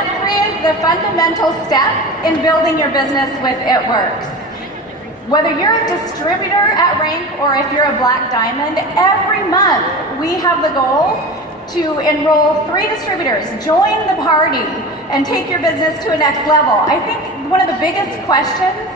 step 3 is the fundamental step in building your business with It Works. Whether you're a distributor at Rank or if you're a Black Diamond, every month we have the goal to enroll 3 distributors, join the party, and take your business to a next level. I think one of the biggest questions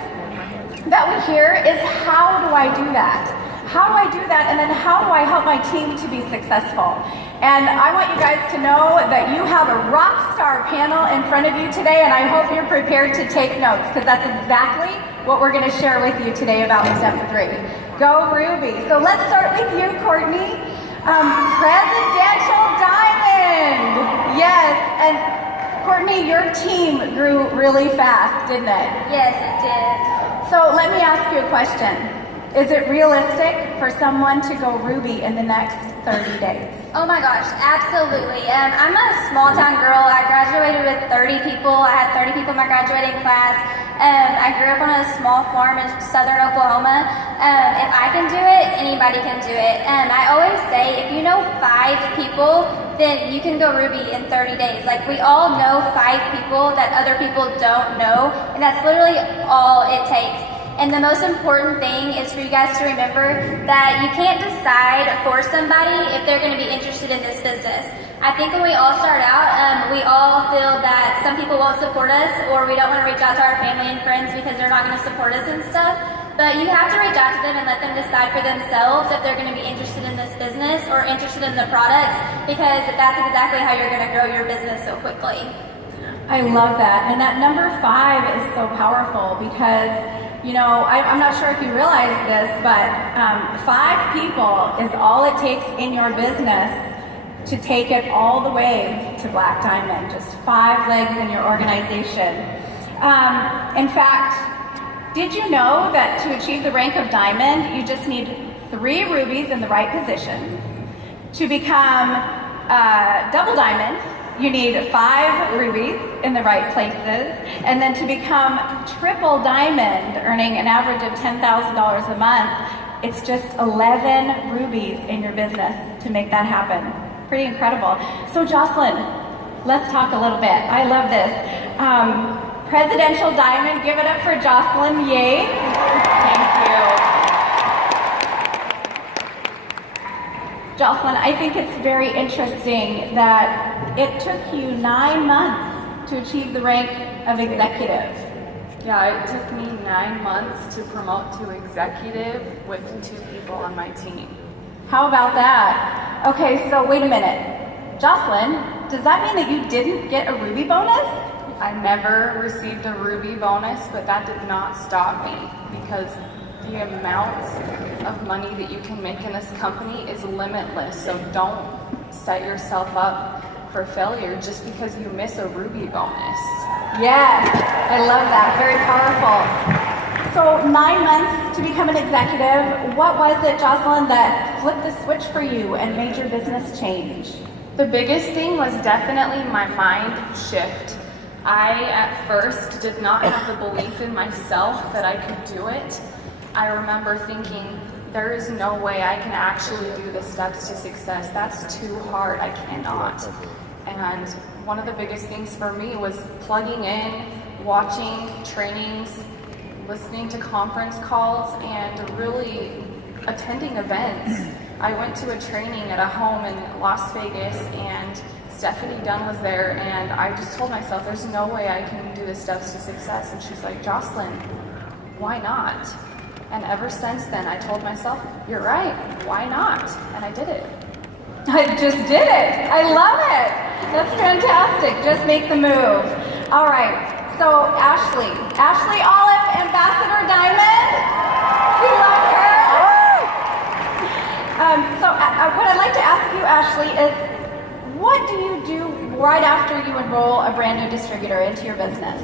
that we hear is, how do I do that? How do I do that? And then how do I help my team to be successful? And I want you guys to know that you have a rock star panel in front of you today, and I hope you're prepared to take notes, because that's exactly what we're going to share with you today about step 3. Go Ruby. So let's start with you, Courtney. Presidential Diamond. Yes, and Courtney, your team grew really fast, didn't it? Yes, it did. So let me ask you a question. Is it realistic for someone to go Ruby in the next 30 days? Oh my gosh, absolutely. I'm a small town girl. I graduated with 30 people. I had 30 people in my graduating class. I grew up on a small farm in southern Oklahoma. If I can do it, anybody can do it. I always say, if you know 5 people, then you can go Ruby in 30 days. Like, we all know 5 people that other people don't know, and that's literally all it takes. And the most important thing is for you guys to remember that you can't decide for somebody if they're going to be interested in this business. I think when we all start out, we all feel that some people won't support us, or we don't want to reach out to our family and friends because they're not going to support us and stuff. But you have to reach out to them and let them decide for themselves if they're going to be interested in this business or interested in the products, because that's exactly how you're going to grow your business so quickly. I love that. And that number 5 is so powerful because, you know, I'm not sure if you realize this, but 5 people is all it takes in your business to take it all the way to Black Diamond. Just 5 legs in your organization. In fact, did you know that to achieve the rank of Diamond, you just need 3 rubies in the right positions? To become double Diamond, you need 5 rubies in the right places. And then to become triple Diamond, earning an average of $10,000 a month, it's just 11 rubies in your business to make that happen. Pretty incredible. So Jocelyn, let's talk a little bit. I love this. Presidential Diamond, give it up for Jocelyn Yates. Thank you. Jocelyn, I think it's very interesting that it took you 9 months to achieve the rank of executive. Yeah, it took me 9 months to promote to executive with 2 people on my team. How about that? Okay, so wait a minute. Jocelyn, does that mean that you didn't get a Ruby bonus? I never received a Ruby bonus, but that did not stop me, because the amount of money that you can make in this company is limitless. So don't set yourself up for failure just because you miss a Ruby bonus. Yes, I love that. Very powerful. So 9 months to become an executive. What was it, Jocelyn, that flipped the switch for you and made your business change? The biggest thing was definitely my mind shift. I, at first, did not have the belief in myself that I could do it. I remember thinking, there is no way I can actually do the steps to success. That's too hard, I cannot. And one of the biggest things for me was plugging in, watching trainings, listening to conference calls, and really attending events. I went to a training at a home in Las Vegas, and Stephanie Dunn was there, and I just told myself, there's no way I can do the steps to success. And she's like, Jocelyn, why not? And ever since then, I told myself, you're right, why not? And I did it. I just did it. I love it. That's fantastic. Just make the move. All right. So Ashley Olive, Ambassador Diamond. We love her. What I'd like to ask you, Ashley, is what do you do right after you enroll a brand new distributor into your business?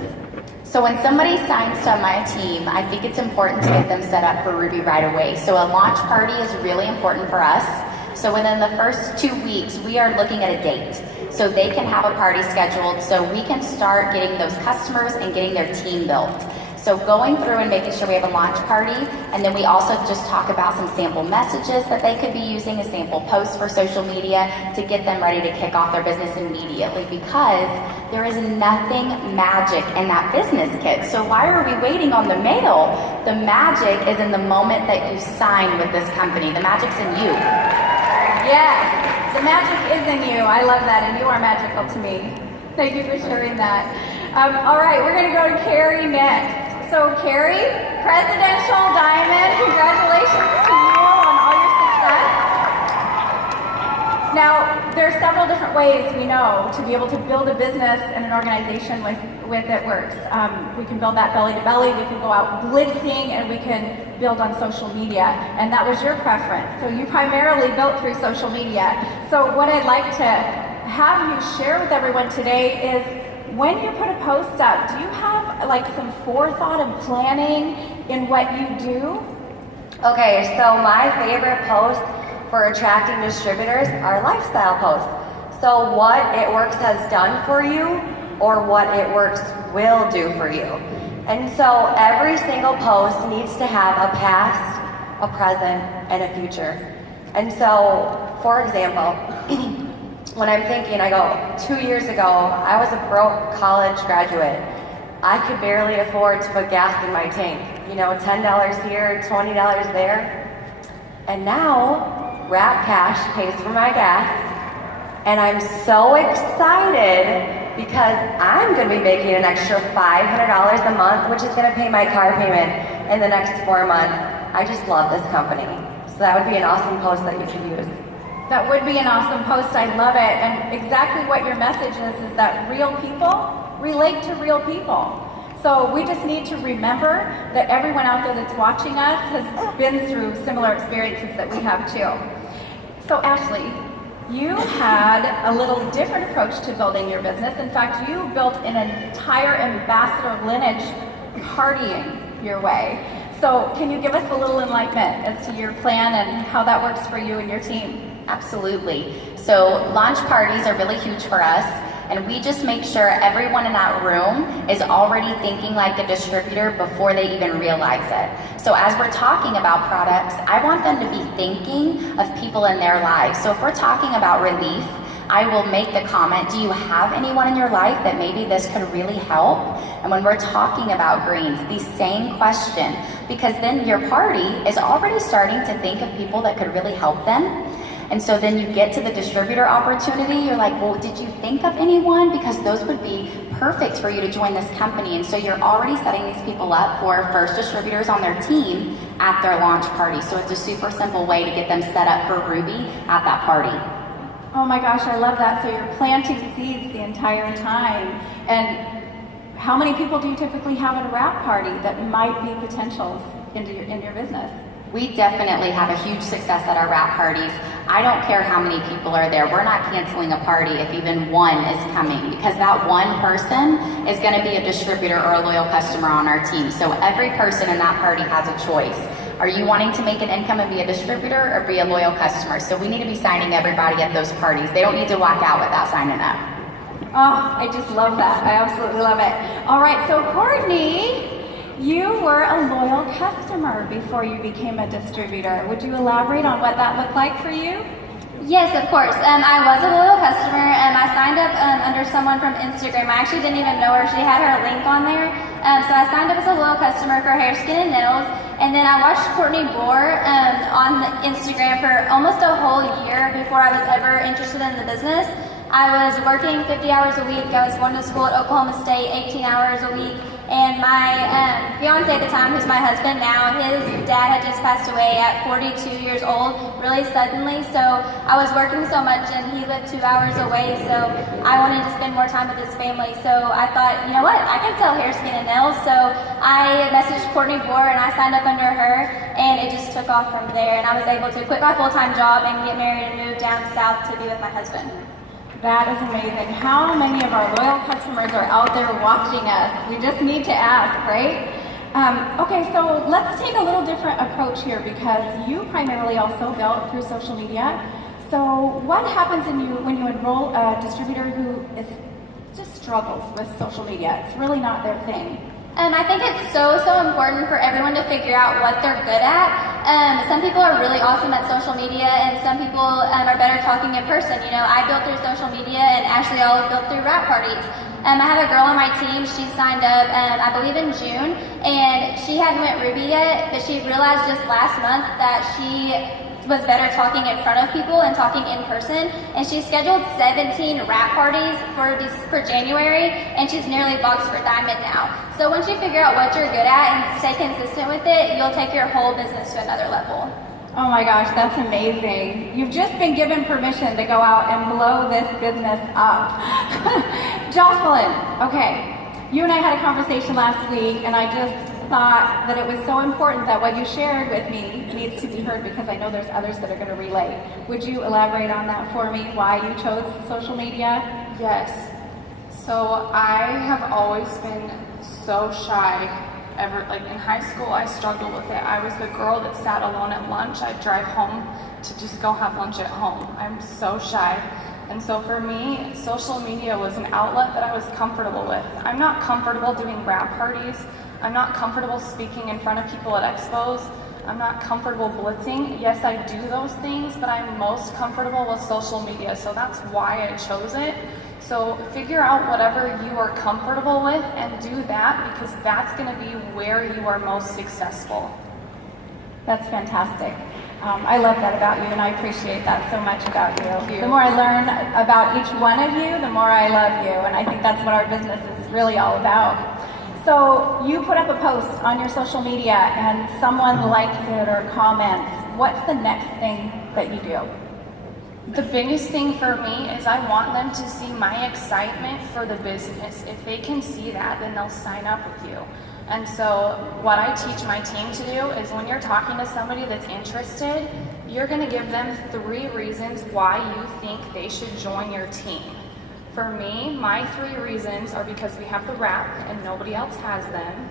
So when somebody signs to my team, I think it's important to get them set up for Ruby right away. So a launch party is really important for us. So within the first 2 weeks, we are looking at a date. So they can have a party scheduled so we can start getting those customers and getting their team built. So going through and making sure we have a launch party, and then we also just talk about some sample messages that they could be using, a sample post for social media to get them ready to kick off their business immediately, because there is nothing magic in that business kit. So why are we waiting on the mail? The magic is in the moment that you sign with this company. The magic's in you. Yes, the magic is in you. I love that, and you are magical to me. Thank you for sharing that. All right, we're going to go to Carrie next. So, Carrie, Presidential Diamond, congratulations to you on all your success. Now, there are several different ways we know to be able to build a business and an organization with It Works. We can build that belly to belly, we can go out blitzing, and we can build on social media. And that was your preference. So you primarily built through social media. So what I'd like to have you share with everyone today is, when you put a post up, do you have like some forethought and planning in what you do? Okay, so my favorite posts for attracting distributors are lifestyle posts. So what It Works has done for you, or what It Works will do for you. And so every single post needs to have a past, a present, and a future. And so, for example, when I'm thinking, I go, 2 years ago, I was a broke college graduate. I could barely afford to put gas in my tank. You know, $10 here, $20 there. And now, Rap Cash pays for my gas. And I'm so excited because I'm going to be making an extra $500 a month, which is going to pay my car payment in the next 4 months. I just love this company. So that would be an awesome post that you could use. That would be an awesome post. I love it. And exactly what your message is that real people relate to real people. So we just need to remember that everyone out there that's watching us has been through similar experiences that we have too. So Ashley, you had a little different approach to building your business. In fact, you built an entire ambassador lineage partying your way. So can you give us a little enlightenment as to your plan and how that works for you and your team? Absolutely. So launch parties are really huge for us, and we just make sure everyone in that room is already thinking like a distributor before they even realize it. So as we're talking about products, I want them to be thinking of people in their lives. So if we're talking about relief, I will make the comment, do you have anyone in your life that maybe this could really help? And when we're talking about greens, the same question, because then your party is already starting to think of people that could really help them. And so then you get to the distributor opportunity, you're like, well, did you think of anyone? Because those would be perfect for you to join this company. And so you're already setting these people up for first distributors on their team at their launch party. So it's a super simple way to get them set up for Ruby at that party. Oh my gosh, I love that. So you're planting seeds the entire time. And how many people do you typically have at a wrap party that might be potentials in your business? We definitely have a huge success at our wrap parties. I don't care how many people are there. We're not canceling a party if even one is coming, because that one person is going to be a distributor or a loyal customer on our team. So every person in that party has a choice. Are you wanting to make an income and be a distributor, or be a loyal customer? So we need to be signing everybody at those parties. They don't need to walk out without signing up. Oh, I just love that. I absolutely love it. All right, so Courtney, you were a loyal customer before you became a distributor. Would you elaborate on what that looked like for you? Yes, of course. I was a loyal customer. I signed up under someone from Instagram. I actually didn't even know her. She had her link on there. So I signed up as a loyal customer for hair, skin, and nails. And then I watched Courtney Bohr on Instagram for almost a whole year before I was ever interested in the business. I was working 50 hours a week. I was going to school at Oklahoma State 18 hours a week. And my fiance at the time, who's my husband now, his dad had just passed away at 42 years old, really suddenly. So I was working so much, and he lived 2 hours away, so I wanted to spend more time with his family. So I thought, you know what, I can sell hair, skin, and nails. So I messaged Courtney Bohr, and I signed up under her, and it just took off from there. And I was able to quit my full-time job and get married and move down south to be with my husband. That is amazing. How many of our loyal customers are out there watching us? We just need to ask, right? Okay, so let's take a little different approach here, because you primarily also built through social media. So what happens when you enroll a distributor who just struggles with social media? It's really not their thing. I think it's so important for everyone to figure out what they're good at. Some people are really awesome at social media, and some people are better talking in person. You know, I built through social media, and Ashley always built through rap parties. I have a girl on my team. She signed up, I believe in June, and she hadn't went Ruby yet, but she realized just last month that she was better talking in front of people and talking in person, and she scheduled 17 rap parties for January, and she's nearly boxed for diamond now. So once you figure out what you're good at and stay consistent with it, you'll take your whole business to another level. Oh my gosh, that's amazing. You've just been given permission to go out and blow this business up. Jocelyn, okay, you and I had a conversation last week, and I just thought that it was so important that what you shared with me needs to be heard, because I know there's others that are going to relate. Would you elaborate on that for me, why you chose social media? Yes. So I have always been so shy. Like in high school, I struggled with it. I was the girl that sat alone at lunch. I'd drive home to just go have lunch at home. I'm so shy. And so for me, social media was an outlet that I was comfortable with. I'm not comfortable doing rap parties. I'm not comfortable speaking in front of people at expos. I'm not comfortable blitzing. Yes, I do those things, but I'm most comfortable with social media. So that's why I chose it. So figure out whatever you are comfortable with and do that, because that's going to be where you are most successful. That's fantastic. I love that about you, and I appreciate that so much about you. The more I learn about each one of you, the more I love you, and I think that's what our business is really all about. So you put up a post on your social media and someone likes it or comments. What's the next thing that you do? The biggest thing for me is I want them to see my excitement for the business. If they can see that, then they'll sign up with you. And so what I teach my team to do is when you're talking to somebody that's interested, you're going to give them 3 reasons why you think they should join your team. For me, my 3 reasons are because we have the rap and nobody else has them.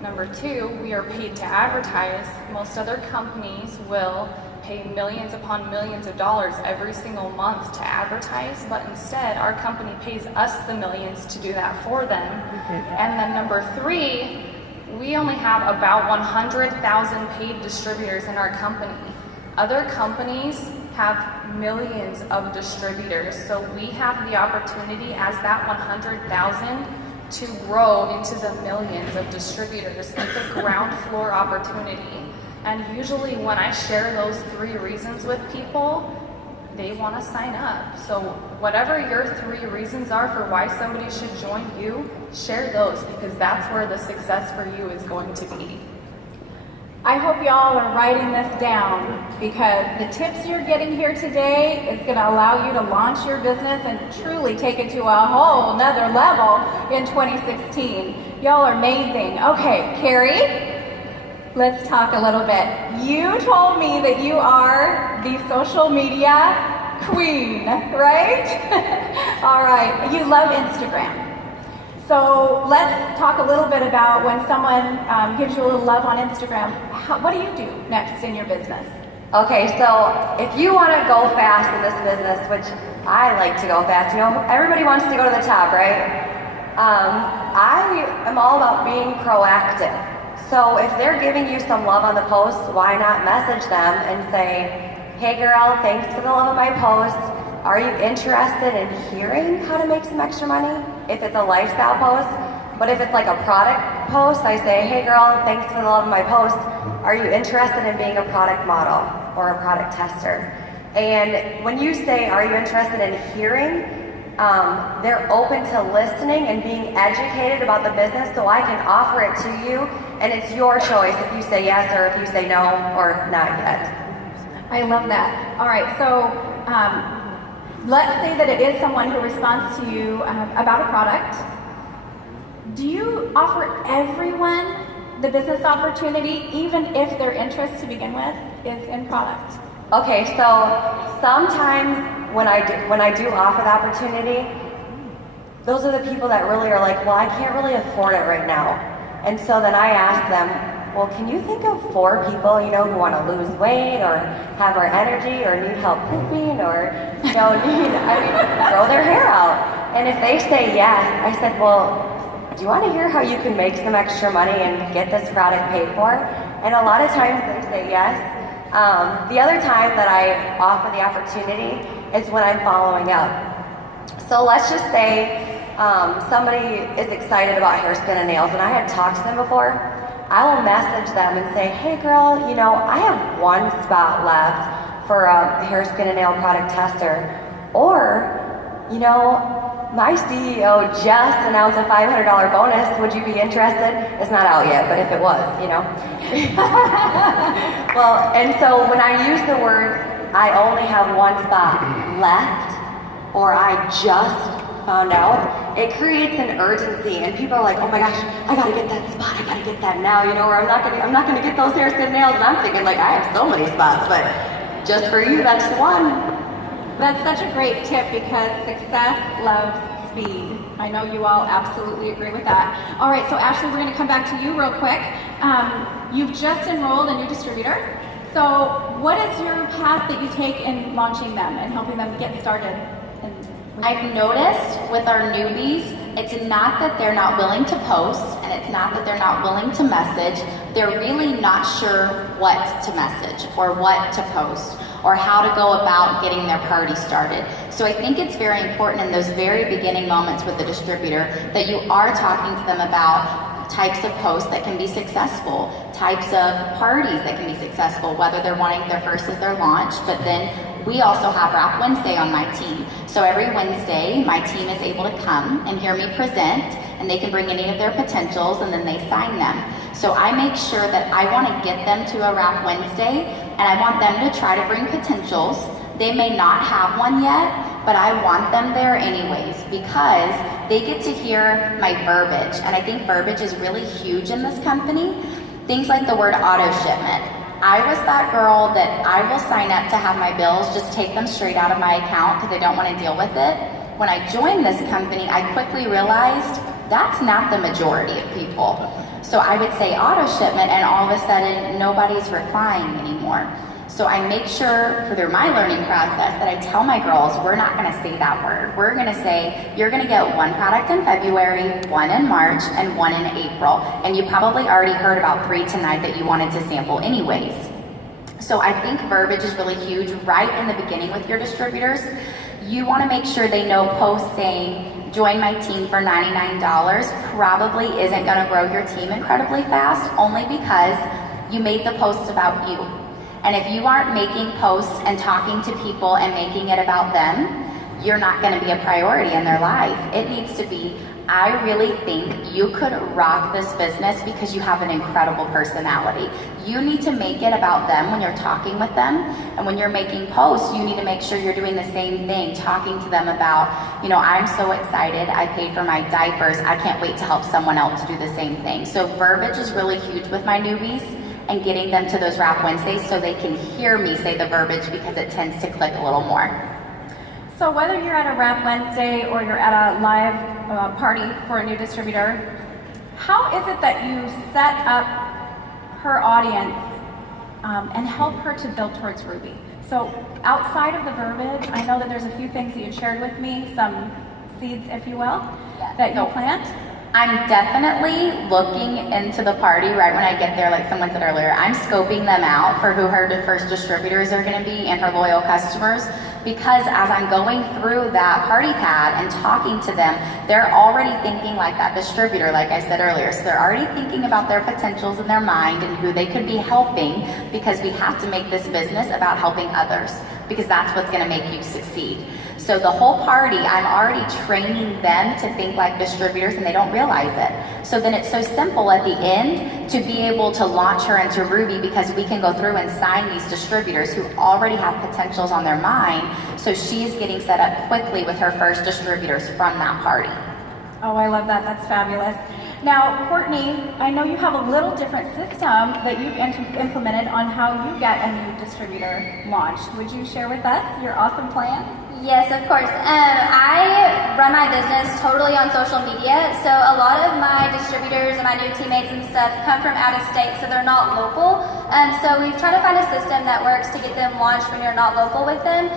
Number 2, we are paid to advertise. Most other companies will pay millions upon millions of dollars every single month to advertise, but instead our company pays us the millions to do that for them. And then number 3, we only have about 100,000 paid distributors in our company. Other companies have millions of distributors, so we have the opportunity as that 100,000 to grow into the millions of distributors. It's a ground floor opportunity. And usually when I share those 3 reasons with people, they want to sign up. So whatever your 3 reasons are for why somebody should join you, share those, because that's where the success for you is going to be. I hope y'all are writing this down, because the tips you're getting here today is going to allow you to launch your business and truly take it to a whole nother level in 2016. Y'all are amazing. Okay, Carrie, let's talk a little bit. You told me that you are the social media queen, right? All right, you love Instagram. So let's talk a little bit about when someone gives you a little love on Instagram, what do you do next in your business? Okay, so if you want to go fast in this business, which I like to go fast, you know, everybody wants to go to the top, right? I am all about being proactive. So if they're giving you some love on the post, why not message them and say, hey girl, thanks for the love of my post. Are you interested in hearing how to make some extra money? If it's a lifestyle post. But if it's like a product post, I say, hey girl, thanks for the love of my post. Are you interested in being a product model or a product tester? And when you say, are you interested in hearing, they're open to listening and being educated about the business, so I can offer it to you, and it's your choice if you say yes or if you say no or not yet. I love that. All right, so let's say that it is someone who responds to you about a product. Do you offer everyone the business opportunity, even if their interest to begin with is in product? Okay, so sometimes when I do offer the opportunity, those are the people that really are like, well, I can't really afford it right now. And so then I ask them, well, can you think of 4 people, you know, who want to lose weight or have more energy or need help pooping or, you know, grow their hair out? And if they say yes, I said, well, do you want to hear how you can make some extra money and get this product paid for? And a lot of times they say yes. The other time that I offer the opportunity is when I'm following up. So let's just say somebody is excited about hair, skin, and nails, and I had talked to them before. I will message them and say, hey girl, you know, I have one spot left for a hair, skin, and nail product tester. Or, you know, my CEO just announced a $500 bonus. Would you be interested? It's not out yet, but if it was, you know. Well, and so when I use the words, I only have one spot left, or I just found out, it creates an urgency, and people are like, oh my gosh, I gotta get that spot, I gotta get that now, you know, or I'm not gonna get those hair, skin, nails, and I'm thinking like, I have so many spots, but just for you, that's the one. That's such a great tip because success loves speed. I know you all absolutely agree with that. All right, so Ashley, we're going to come back to you real quick. You've just enrolled a new distributor. So what is your path that you take in launching them and helping them get started? I've noticed with our newbies, it's not that they're not willing to post, and it's not that they're not willing to message. They're really not sure what to message or what to post or how to go about getting their party started. So I think it's very important in those very beginning moments with the distributor that you are talking to them about types of posts that can be successful, types of parties that can be successful, whether they're wanting their first as their launch, but then we also have Wrap Wednesday on my team. So every Wednesday, my team is able to come and hear me present, and they can bring any of their potentials, and then they sign them. So I make sure that I want to get them to a Wrap Wednesday, and I want them to try to bring potentials. They may not have one yet, but I want them there anyways because they get to hear my verbiage, and I think verbiage is really huge in this company. Things like the word auto shipment. I was that girl that I will sign up to have my bills, just take them straight out of my account because I don't want to deal with it. When I joined this company, I quickly realized that's not the majority of people. So I would say auto shipment, and all of a sudden nobody's replying anymore. So I make sure through my learning process that I tell my girls, we're not gonna say that word. We're gonna say, you're gonna get one product in February, one in March, and one in April. And you probably already heard about 3 tonight that you wanted to sample anyways. So I think verbiage is really huge right in the beginning with your distributors. You wanna make sure they know posts saying, join my team for $99 probably isn't gonna grow your team incredibly fast, only because you made the post about you. And if you aren't making posts and talking to people and making it about them, you're not going to be a priority in their life. It needs to be, I really think you could rock this business because you have an incredible personality. You need to make it about them when you're talking with them. And when you're making posts, you need to make sure you're doing the same thing, talking to them about, you know, I'm so excited. I paid for my diapers. I can't wait to help someone else do the same thing. So verbiage is really huge with my newbies, and getting them to those Wrap Wednesdays so they can hear me say the verbiage because it tends to click a little more. So whether you're at a Wrap Wednesday or you're at a live party for a new distributor, how is it that you set up her audience and help her to build towards Ruby? So outside of the verbiage, I know that there's a few things that you shared with me, some seeds, if you will, that you'll plant. I'm definitely looking into the party right when I get there, like someone said earlier. I'm scoping them out for who her first distributors are going to be and her loyal customers, because as I'm going through that party pad and talking to them, they're already thinking like that distributor, like I said earlier. So they're already thinking about their potentials in their mind and who they could be helping, because we have to make this business about helping others, because that's what's going to make you succeed. So the whole party, I'm already training them to think like distributors, and they don't realize it. So then it's so simple at the end to be able to launch her into Ruby, because we can go through and sign these distributors who already have potentials on their mind. So she's getting set up quickly with her first distributors from that party. Oh, I love that. That's fabulous. Now, Courtney, I know you have a little different system that you've implemented on how you get a new distributor launched. Would you share with us your awesome plan? Yes, of course. I run my business totally on social media, so a lot of my distributors and my new teammates and stuff come from out of state, so they're not local. So we've tried to find a system that works to get them launched when you're not local with them.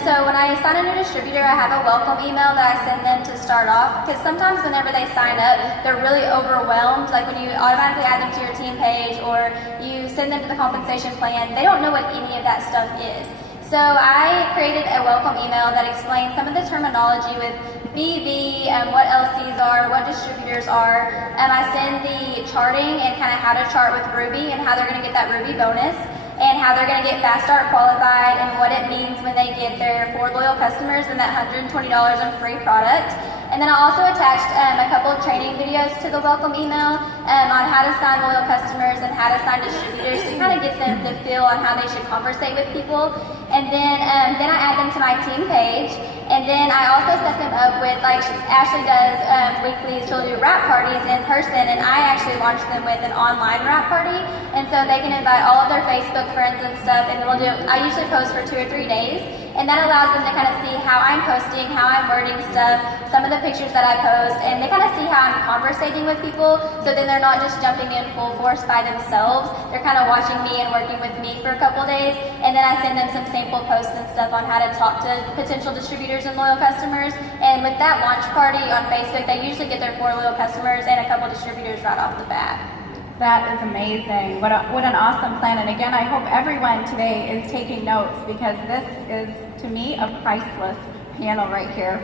So when I sign a new distributor, I have a welcome email that I send them to start off, because sometimes whenever they sign up, they're really overwhelmed. Like when you automatically add them to your team page or you send them to the compensation plan, they don't know what any of that stuff is. So I created a welcome email that explains some of the terminology with BV and what LCs are, what distributors are. I send the charting and kind of how to chart with Ruby and how they're going to get that Ruby bonus and how they're going to get Fast Start qualified and what it means when they get their 4 loyal customers and that $120 in free product. And then I also attached a couple of training videos to the welcome email on how to sign loyal customers and how to sign distributors to kind of get them to feel on how they should conversate with people. And then I add them to my team page. And then I also set them up with, like Ashley does weekly, she'll do wrap parties in person, and I actually launch them with an online wrap party. And so they can invite all of their Facebook friends and stuff, and I usually post for 2 or 3 days. And that allows them to kind of see how I'm posting, how I'm wording stuff, some of the pictures that I post, and they kind of see how I'm conversating with people, so then they're not just jumping in full force by themselves. They're kind of watching me and working with me for a couple days, and then I send them some sample posts and stuff on how to talk to potential distributors and loyal customers. And with that launch party on Facebook, they usually get their 4 loyal customers and a couple distributors right off the bat. That is amazing. What an awesome plan. And again, I hope everyone today is taking notes, because this is, to me, a priceless panel right here.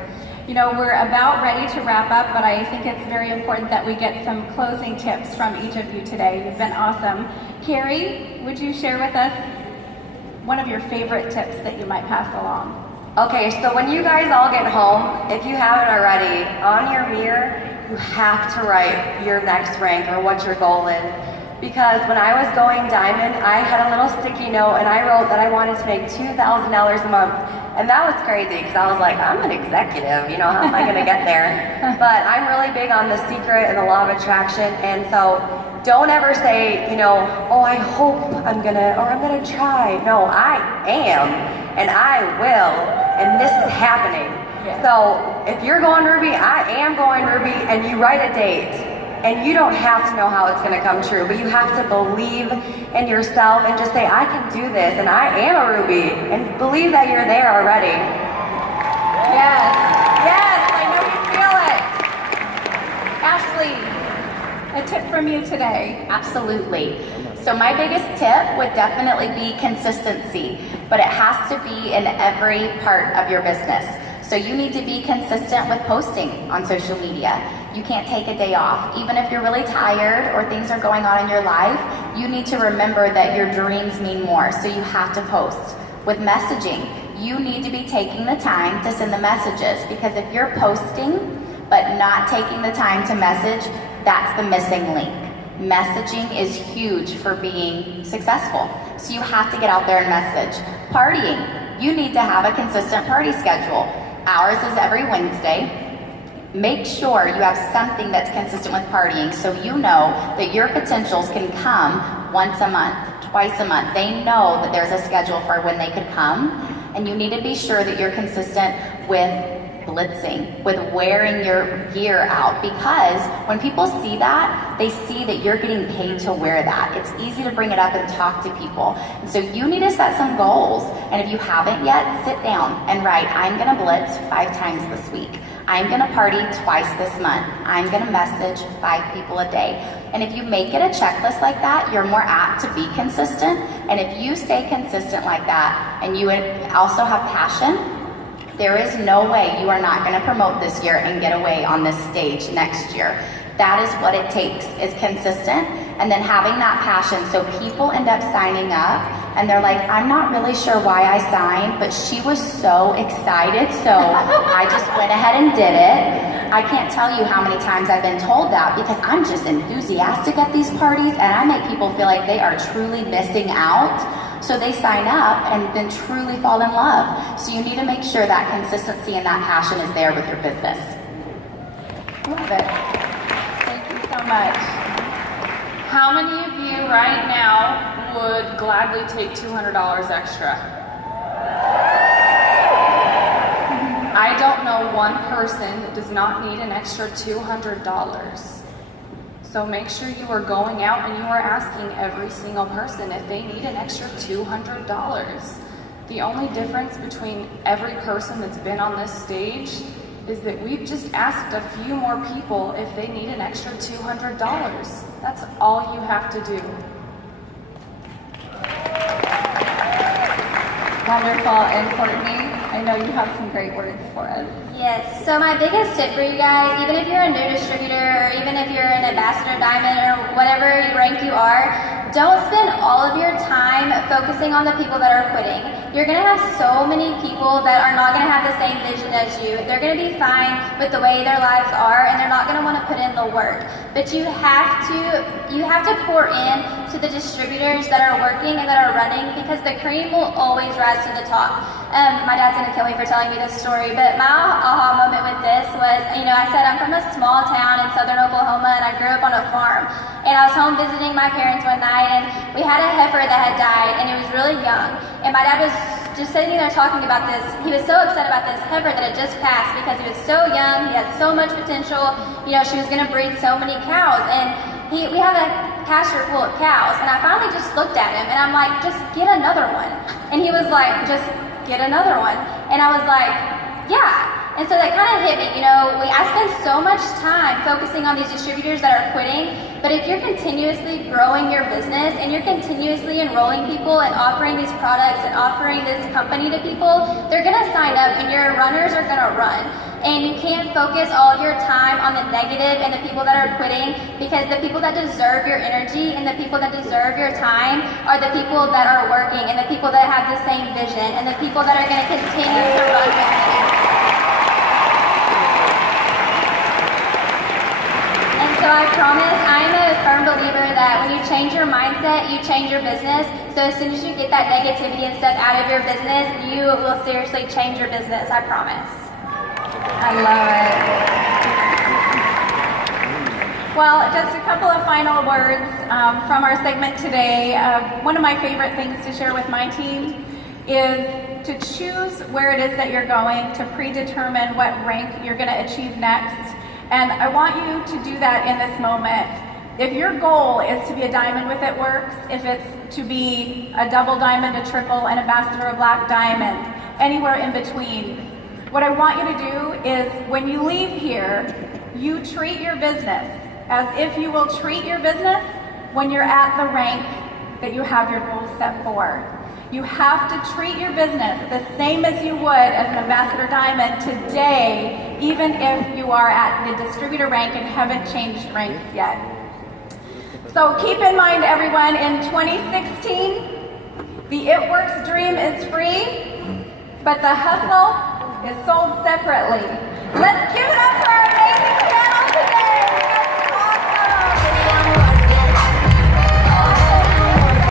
You know, we're about ready to wrap up, but I think it's very important that we get some closing tips from each of you today. You've been awesome. Carrie, would you share with us one of your favorite tips that you might pass along? Okay, so when you guys all get home, if you haven't already, on your mirror, you have to write your next rank or what your goal is. Because when I was going diamond, I had a little sticky note and I wrote that I wanted to make $2,000 a month. And that was crazy because I was like, I'm an executive, you know, how am I gonna get there? But I'm really big on The Secret and the law of attraction. And so don't ever say, you know, oh, I hope I'm gonna try. No, I am, and I will, and this is happening. So if you're going Ruby, I am going Ruby, and you write a date, and you don't have to know how it's going to come true, but you have to believe in yourself and just say, I can do this, and I am a Ruby, and believe that you're there already. Yes, I know you feel it. Ashley, a tip from you today. Absolutely. So my biggest tip would definitely be consistency, but it has to be in every part of your business. So you need to be consistent with posting on social media. You can't take a day off. Even if you're really tired or things are going on in your life, you need to remember that your dreams mean more, so you have to post. With messaging, you need to be taking the time to send the messages, because if you're posting but not taking the time to message, that's the missing link. Messaging is huge for being successful. So you have to get out there and message. Partying, you need to have a consistent party schedule. Ours is every Wednesday. Make sure you have something that's consistent with partying, so you know that your potentials can come once a month, twice a month. They know that there's a schedule for when they could come, and you need to be sure that you're consistent with blitzing, with wearing your gear out, because when people see that, they see that you're getting paid to wear that. It's easy to bring it up and talk to people. And so you need to set some goals. And if you haven't yet, sit down and write, I'm gonna blitz 5 times this week. I'm gonna party twice this month. I'm gonna message 5 people a day. And if you make it a checklist like that, you're more apt to be consistent. And if you stay consistent like that, and you also have passion, there is no way you are not going to promote this year and get away on this stage next year. That is what it takes, is consistent, and then having that passion. So people end up signing up and they're like, I'm not really sure why I signed, but she was so excited, so I just went ahead and did it. I can't tell you how many times I've been told that, because I'm just enthusiastic at these parties and I make people feel like they are truly missing out. So they sign up and then truly fall in love. So you need to make sure that consistency and that passion is there with your business. Love it. Thank you so much. How many of you right now would gladly take $200 extra? I don't know one person that does not need an extra $200. So make sure you are going out and you are asking every single person if they need an extra $200. The only difference between every person that's been on this stage is that we've just asked a few more people if they need an extra $200. That's all you have to do. Wonderful. And Courtney, I know you have some great words for us. Yes, so my biggest tip for you guys, even if you're a new distributor or even if you're an ambassador diamond or whatever rank you are, don't spend all of your time focusing on the people that are quitting. You're going to have so many people that are not going to have the same vision as you. They're going to be fine with the way their lives are and they're not going to want to put in the work. But you have to pour in to the distributors that are working and that are running, because the cream will always rise to the top. My dad's going to kill me for telling me this story, but my aha moment with this was, I said I'm from a small town in southern Oklahoma and I grew up on a farm. And I was home visiting my parents one night and we had a heifer that had died and it was really young. And my dad was just sitting there talking about this. He was so upset about this heifer that had just passed because he was so young, he had so much potential, she was going to breed so many cows. And we have a pasture full of cows, and I finally just looked at him and I'm like, just get another one. And he was like, just get another one. And I was like, yeah. And so that kind of hit me, I spend so much time focusing on these distributors that are quitting, but if you're continuously growing your business and you're continuously enrolling people and offering these products and offering this company to people, they're gonna sign up and your runners are gonna run. And you can't focus all of your time on the negative and the people that are quitting, because the people that deserve your energy and the people that deserve your time are the people that are working and the people that have the same vision and the people that are gonna continue to run with you. So I promise, I am a firm believer that when you change your mindset, you change your business. So as soon as you get that negativity and stuff out of your business, you will seriously change your business, I promise. I love it. Well, just a couple of final words from our segment today. One of my favorite things to share with my team is to choose where it is that you're going, to predetermine what rank you're going to achieve next. And I want you to do that in this moment. If your goal is to be a diamond with It Works, if it's to be a double diamond, a triple, an ambassador, a black diamond, anywhere in between, what I want you to do is when you leave here, you treat your business as if you will treat your business when you're at the rank that you have your goals set for. You have to treat your business the same as you would as an ambassador diamond today, even if you are at the distributor rank and haven't changed ranks yet. So keep in mind, everyone, in 2016, the It Works dream is free, but the hustle is sold separately.